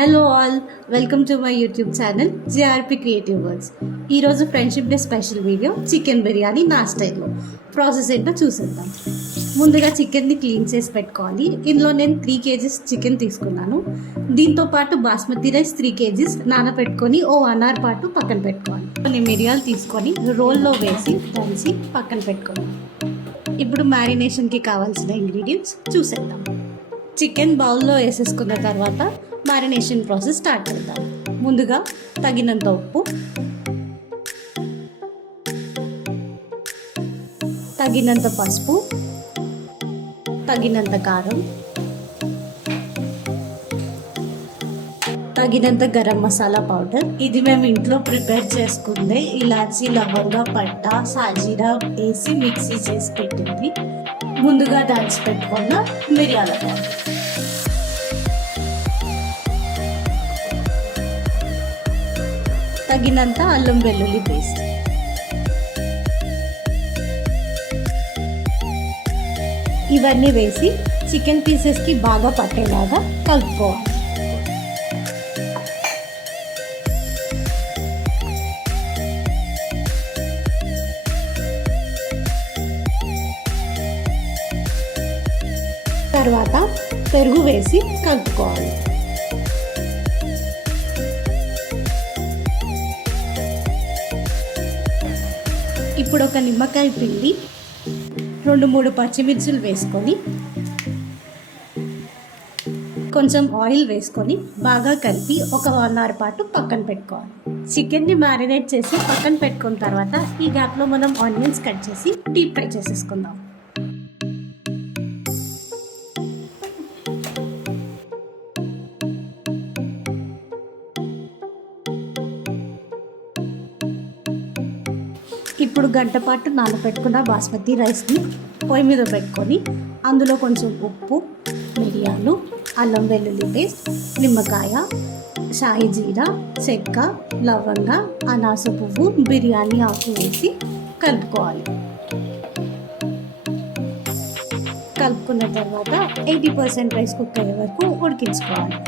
Hello all welcome to my YouTube channel GRP creative words ఈరోజు friendship day special video chicken biryani నా స్టైల్లో process ఏంటో చూసేద్దాం. ముందుగా చికెన్ని క్లీన్ చేసి పెట్టుకోవాలి. ఇందులో నేను త్రీ కేజీస్ చికెన్ తీసుకున్నాను. దీంతో పాటు బాస్మతి రైస్ త్రీ కేజీస్ నానబెట్టుకొని ఓ వన్ అవర్ పాటు పక్కన పెట్టుకోవాలి. కొన్ని మిరియాలు తీసుకొని రోల్లో వేసి దంచి పక్కన పెట్టుకోవాలి. ఇప్పుడు మ్యారినేషన్కి కావాల్సిన ఇంగ్రీడియంట్స్ చూసేద్దాం. చికెన్ బౌల్లో వేసేసుకున్న తర్వాత మ్యారినేషన్ ప్రాసెస్ స్టార్ట్ చేద్దాం. ముందుగా తగినంత ఉప్పు తగినంత పసుపు తగినంత కారం తగినంత గరం మసాలా పౌడర్ ఇది మేము ఇంట్లో ప్రిపేర్ చేసుకుందే ఇలాచీ లవంగా పట్ట సాజీరా వేసి మిక్సీ చేసి పెట్టింది. ముందుగా దంచి పెట్టుకున్న మిరియాల పౌడర్ తగినంత అల్లం వెల్లుల్లి పేస్ట్. ఇవన్నీ వేసి చికెన్ పీసెస్కి బాగా పట్టేలాగా కలుపుకోవాలి. తర్వాత పెరుగు వేసి కలుపుకోవాలి. ఇప్పుడు ఒక నిమ్మకాయ పిండి రెండు మూడు పచ్చిమిర్చులు వేసుకొని కొంచెం ఆయిల్ వేసుకొని బాగా కలిపి ఒక వన్ అవర్ పాటు పక్కన పెట్టుకోవాలి. చికెన్ని మ్యారినేట్ చేసి పక్కన పెట్టుకున్న తర్వాత ఈ గ్యాప్లో మనం ఆనియన్స్ కట్ చేసి డీప్ ఫ్రై చేసేసుకుందాం. ఇప్పుడు గంట పాటు నానబెట్టుకున్న బాస్మతి రైస్ని పొయ్యి మీద పెట్టుకొని అందులో కొంచెం ఉప్పు మిరియాలు అల్లం వెల్లుల్లి పేస్ట్ నిమ్మకాయ షాయి జీరా చెక్క లవంగ అనాస పువ్వు బిర్యానీ ఆకు వేసి కలుపుకోవాలి. కలుపుకున్న తర్వాత ఎయిటీ పర్సెంట్ రైస్ కుక్ అయ్యే వరకు ఉడికించుకోవాలి.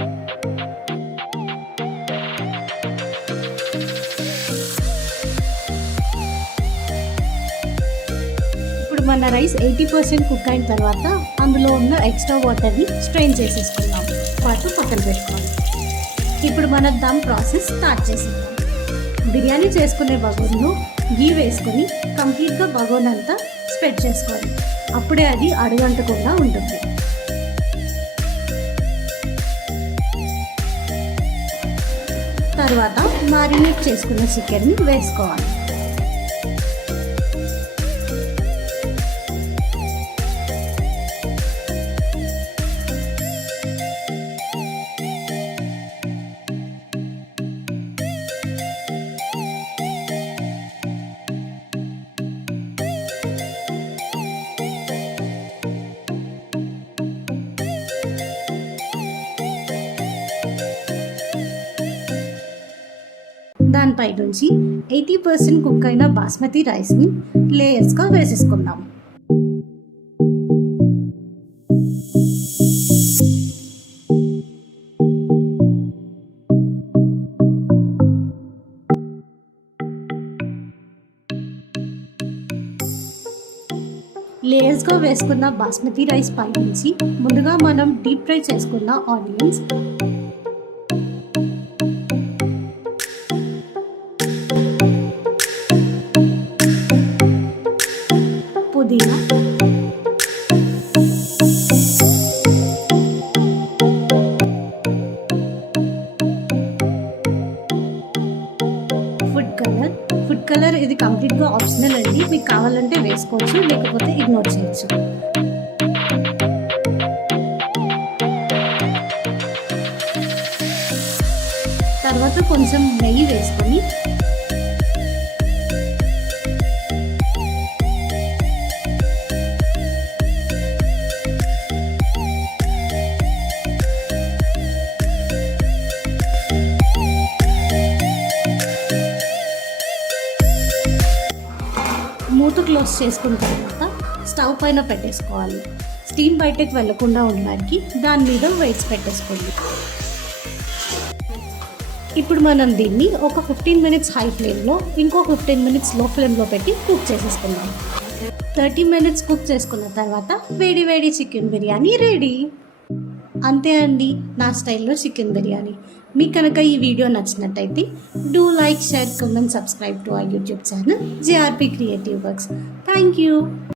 మన రైస్ ఎయిటీ పర్సెంట్ కుక్ అయిన తర్వాత అందులో ఉన్న ఎక్స్ట్రా వాటర్ని స్ట్రెయిన్ చేసేసుకుందాం. పాటు పక్కన పెట్టుకోవాలి ఇప్పుడు మన దమ్ ప్రాసెస్ స్టార్ట్ చేసేద్దాం. బిర్యానీ చేసుకునే బగోన్లో గీ వేసుకొని కంప్లీట్గా బగోన్ అంతా స్ప్రెడ్ చేసుకోవాలి. అప్పుడే అది అడుగంటకుండా ఉంటుంది. తర్వాత మారినేట్ చేసుకున్న చికెన్ని వేసుకోవాలి. దానిపై నుంచి ఎయిటీ పర్సెంట్ కుక్ అయిన బాస్మతి రైస్ని లేయర్స్గా వేసేసుకుందాం. లేయర్స్గా వేసుకున్న బాస్మతి రైస్ పై నుంచి ముందుగా మనం డీప్ ఫ్రై చేసుకున్న ఆనియన్స్ ఇది కంప్లీట్గా ఆప్షనల్ అండి. మీకు కావాలంటే వేసుకోవచ్చు లేకపోతే ఇగ్నోర్ చేయొచ్చు. తర్వాత కొంచెం నెయ్యి వేసుకొని క్లోజ్ చేసుకున్న తర్వాత స్టవ్ పైన పెట్టేసుకోవాలి. స్టీమ్ బయటకు వెళ్ళకుండా ఉండడానికి దాని మీద వెయిట్స్ పెట్టేసుకోండి. ఇప్పుడు మనం దీన్ని ఒక ఫిఫ్టీన్ మినిట్స్ హై ఫ్లేమ్లో ఇంకో ఫిఫ్టీన్ మినిట్స్లో ఫ్లేమ్లో పెట్టి కుక్ చేసేసుకుందాం. థర్టీ మినిట్స్ కుక్ చేసుకున్న తర్వాత వేడి వేడి చికెన్ బిర్యానీ రెడీ. అంతే అండి నా స్టైల్లో చికెన్ బిర్యానీ. మీకు కనుక ఈ వీడియో నచ్చినట్టయితే do like share comment subscribe to our YouTube channel JRP creative works thank you